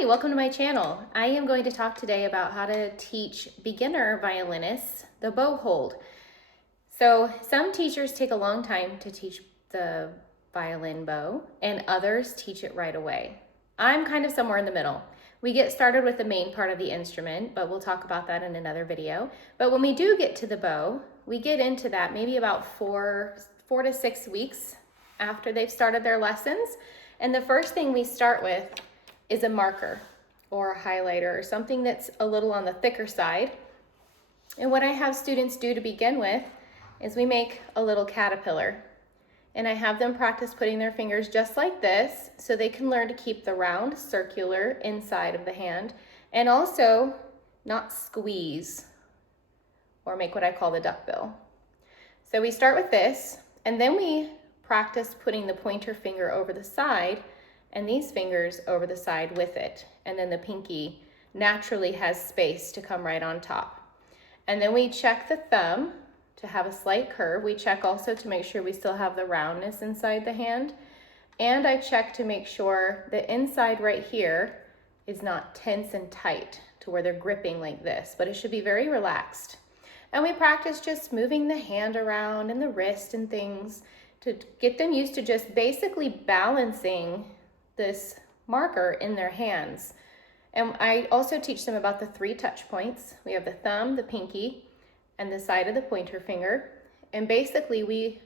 Hi, welcome to my channel. I am going to talk today about how to teach beginner violinists the bow hold. So some teachers take a long time to teach the violin bow and others teach it right away. I'm kind of somewhere in the middle. We get started with the main part of the instrument, but we'll talk about that in another video. But when we do get to the bow, we get into that maybe about four to 6 weeks after they've started their lessons. And the first thing we start with is a marker or a highlighter or something that's a little on the thicker side. And what I have students do to begin with is we make a little caterpillar. And I have them practice putting their fingers just like this so they can learn to keep the round circular inside of the hand and also not squeeze or make what I call the duckbill. So we start with this and then we practice putting the pointer finger over the side and these fingers over the side with it. And then the pinky naturally has space to come right on top. And then we check the thumb to have a slight curve. We check also to make sure we still have the roundness inside the hand. And I check to make sure the inside right here is not tense and tight to where they're gripping like this, but it should be very relaxed. And we practice just moving the hand around and the wrist and things to get them used to just basically balancing this marker in their hands. And I also teach them about the 3 touch points. We have the thumb, the pinky, and the side of the pointer finger. And basically we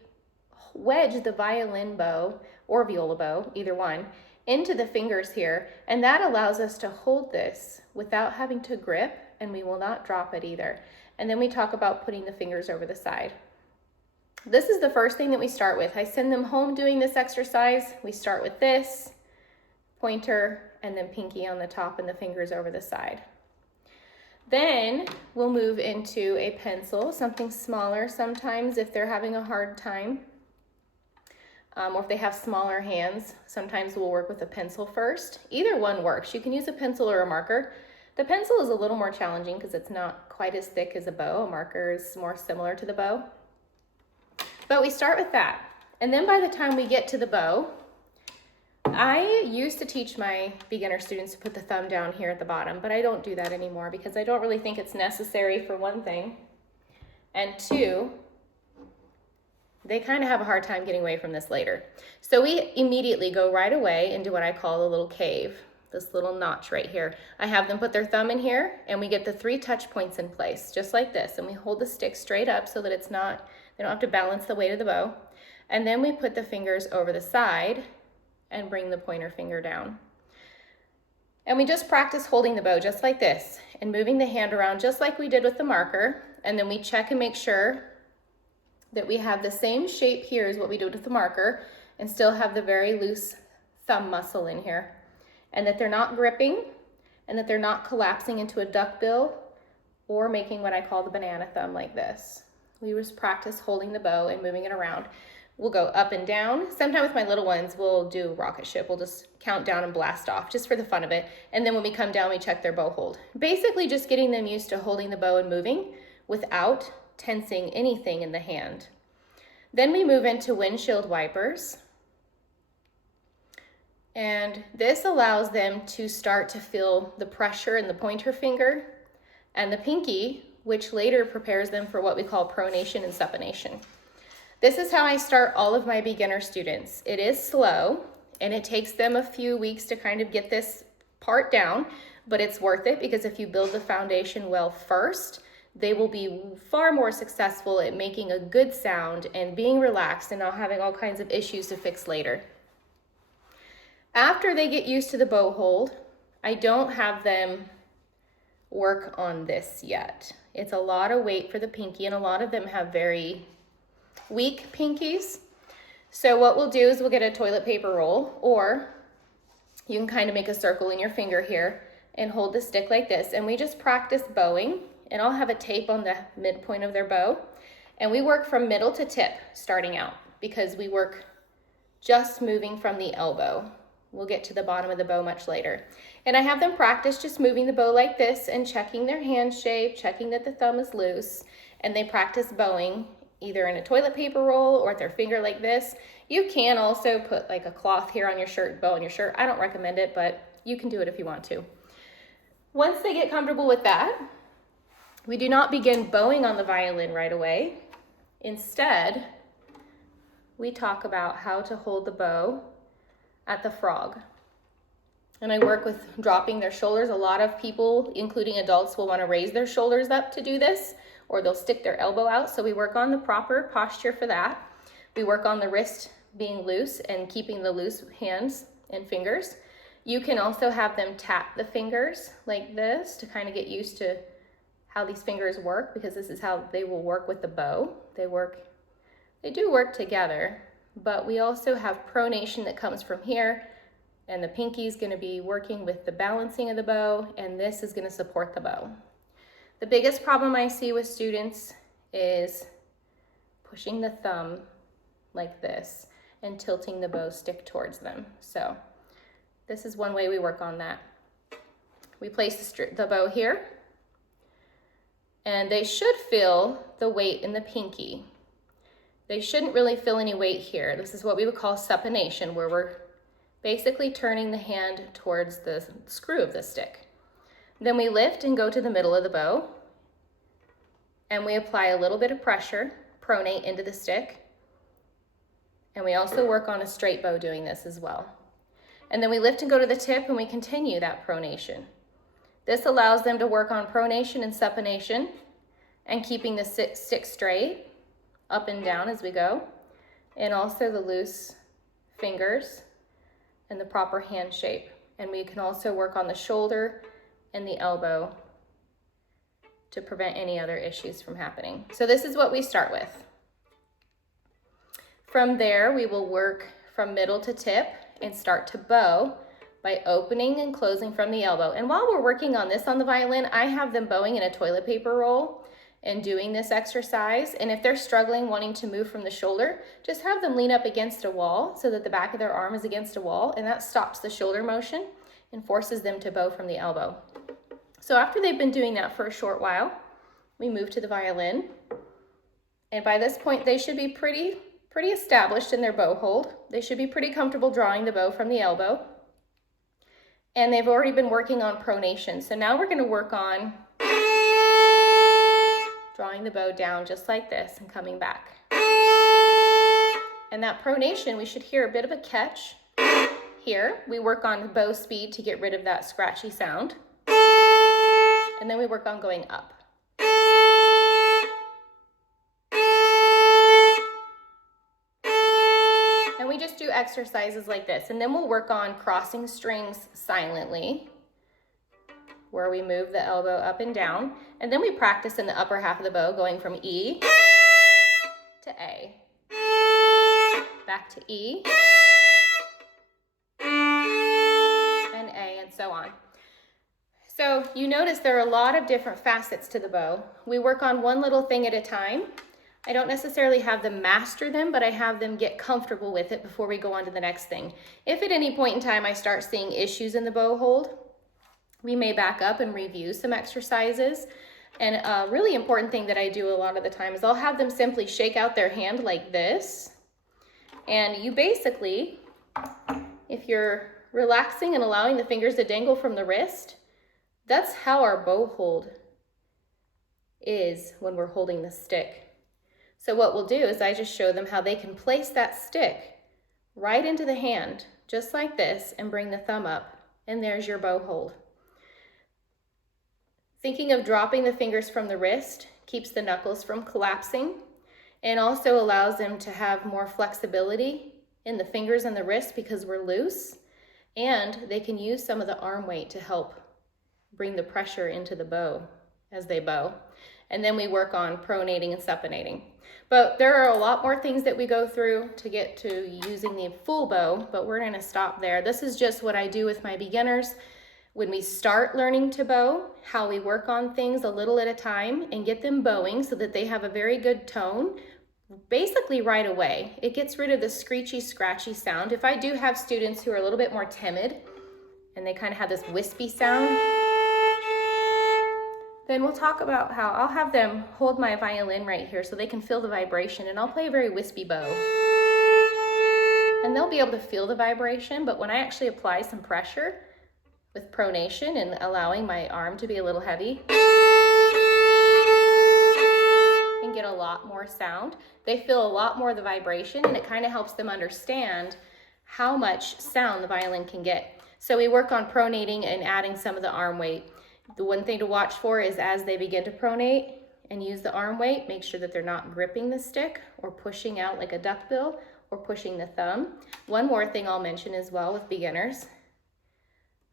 wedge the violin bow or viola bow, either one, into the fingers here. And that allows us to hold this without having to grip, and we will not drop it either. And then we talk about putting the fingers over the side. This is the first thing that we start with. I send them home doing this exercise. We start with this, pointer, and then pinky on the top and the fingers over the side. Then we'll move into a pencil, something smaller sometimes if they're having a hard time. Or if they have smaller hands, sometimes we'll work with a pencil first. Either one works. You can use a pencil or a marker. The pencil is a little more challenging because it's not quite as thick as a bow. A marker is more similar to the bow. But we start with that. And then by the time we get to the bow, I used to teach my beginner students to put the thumb down here at the bottom, but I don't do that anymore because I don't really think it's necessary, for one thing. And two, they kind of have a hard time getting away from this later. So we immediately go right away into what I call the little cave, this little notch right here. I have them put their thumb in here and we get the 3 touch points in place, just like this. And we hold the stick straight up so that it's not, they don't have to balance the weight of the bow. And then we put the fingers over the side and bring the pointer finger down. And we just practice holding the bow just like this and moving the hand around just like we did with the marker. And then we check and make sure that we have the same shape here as what we did with the marker and still have the very loose thumb muscle in here. And that they're not gripping and that they're not collapsing into a duckbill or making what I call the banana thumb like this. We just practice holding the bow and moving it around. We'll go up and down. Sometimes with my little ones, we'll do rocket ship. We'll just count down and blast off just for the fun of it. And then when we come down, we check their bow hold. Basically just getting them used to holding the bow and moving without tensing anything in the hand. Then we move into windshield wipers. And this allows them to start to feel the pressure in the pointer finger and the pinky, which later prepares them for what we call pronation and supination. This is how I start all of my beginner students. It is slow and it takes them a few weeks to kind of get this part down, but it's worth it because if you build the foundation well first, they will be far more successful at making a good sound and being relaxed and not having all kinds of issues to fix later. After they get used to the bow hold, I don't have them work on this yet. It's a lot of weight for the pinky and a lot of them have very weak pinkies. So what we'll do is we'll get a toilet paper roll, or you can kind of make a circle in your finger here and hold the stick like this. And we just practice bowing, and I'll have a tape on the midpoint of their bow. And we work from middle to tip starting out because we work just moving from the elbow. We'll get to the bottom of the bow much later. And I have them practice just moving the bow like this and checking their hand shape, checking that the thumb is loose, and they practice bowing either in a toilet paper roll or with their finger like this. You can also put like a cloth here on your shirt, bow on your shirt. I don't recommend it, but you can do it if you want to. Once they get comfortable with that, we do not begin bowing on the violin right away. Instead, we talk about how to hold the bow at the frog. And I work with dropping their shoulders. A lot of people, including adults, will want to raise their shoulders up to do this, or they'll stick their elbow out. So we work on the proper posture for that. We work on the wrist being loose and keeping the loose hands and fingers. You can also have them tap the fingers like this to kind of get used to how these fingers work, because this is how they will work with the bow. They do work together, but we also have pronation that comes from here, and the pinky is going to be working with the balancing of the bow, and this is going to support the bow. The biggest problem I see with students is pushing the thumb like this and tilting the bow stick towards them. So this is one way we work on that. We place the bow here, and they should feel the weight in the pinky. They shouldn't really feel any weight here. This is what we would call supination, where we're basically turning the hand towards the screw of the stick. Then we lift and go to the middle of the bow, and we apply a little bit of pressure, pronate into the stick. And we also work on a straight bow doing this as well. And then we lift and go to the tip, and we continue that pronation. This allows them to work on pronation and supination and keeping the stick straight up and down as we go, and also the loose fingers and the proper hand shape. And we can also work on the shoulder and the elbow to prevent any other issues from happening. So this is what we start with. From there, we will work from middle to tip and start to bow by opening and closing from the elbow. And while we're working on this on the violin, I have them bowing in a toilet paper roll and doing this exercise. And if they're struggling, wanting to move from the shoulder, just have them lean up against a wall so that the back of their arm is against a wall, and that stops the shoulder motion and forces them to bow from the elbow. So after they've been doing that for a short while, we move to the violin. And by this point, they should be pretty established in their bow hold. They should be pretty comfortable drawing the bow from the elbow. And they've already been working on pronation. So now we're gonna work on drawing the bow down just like this and coming back. And that pronation, we should hear a bit of a catch here. We work on bow speed to get rid of that scratchy sound. And then we work on going up. And we just do exercises like this. And then we'll work on crossing strings silently, where we move the elbow up and down. And then we practice in the upper half of the bow, going from E to A, back to E, and A, and so on. So you notice there are a lot of different facets to the bow. We work on one little thing at a time. I don't necessarily have them master them, but I have them get comfortable with it before we go on to the next thing. If at any point in time I start seeing issues in the bow hold, we may back up and review some exercises. And a really important thing that I do a lot of the time is I'll have them simply shake out their hand like this. And you basically, if you're relaxing and allowing the fingers to dangle from the wrist, that's how our bow hold is when we're holding the stick. So what we'll do is I just show them how they can place that stick right into the hand, just like this, and bring the thumb up, and there's your bow hold. Thinking of dropping the fingers from the wrist keeps the knuckles from collapsing, and also allows them to have more flexibility in the fingers and the wrist because we're loose, and they can use some of the arm weight to help bring the pressure into the bow as they bow. And then we work on pronating and supinating. But there are a lot more things that we go through to get to using the full bow, but we're gonna stop there. This is just what I do with my beginners. When we start learning to bow, how we work on things a little at a time and get them bowing so that they have a very good tone, basically right away. It gets rid of the screechy, scratchy sound. If I do have students who are a little bit more timid and they kind of have this wispy sound, Then we'll talk about how I'll have them hold my violin right here so they can feel the vibration, and I'll play a very wispy bow. And they'll be able to feel the vibration, but when I actually apply some pressure with pronation and allowing my arm to be a little heavy and get a lot more sound, they feel a lot more of the vibration, and it kind of helps them understand how much sound the violin can get. So we work on pronating and adding some of the arm weight. The one thing to watch for is as they begin to pronate and use the arm weight, make sure that they're not gripping the stick or pushing out like a duckbill or pushing the thumb. One more thing I'll mention as well with beginners,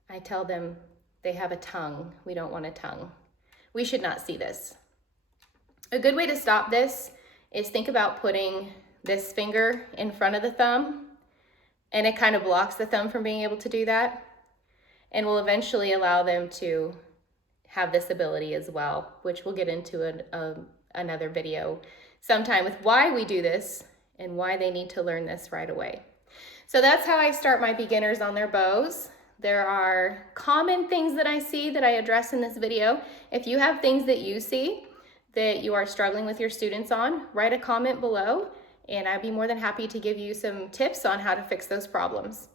I tell them they have a tongue. We don't want a tongue. We should not see this. A good way to stop this is think about putting this finger in front of the thumb, and it kind of blocks the thumb from being able to do that, and will eventually allow them to have this ability as well, which we'll get into another video sometime with why we do this and why they need to learn this right away. So that's how I start my beginners on their bows. There are common things that I see that I address in this video. If you have things that you see that you are struggling with your students on, write a comment below, and I'd be more than happy to give you some tips on how to fix those problems.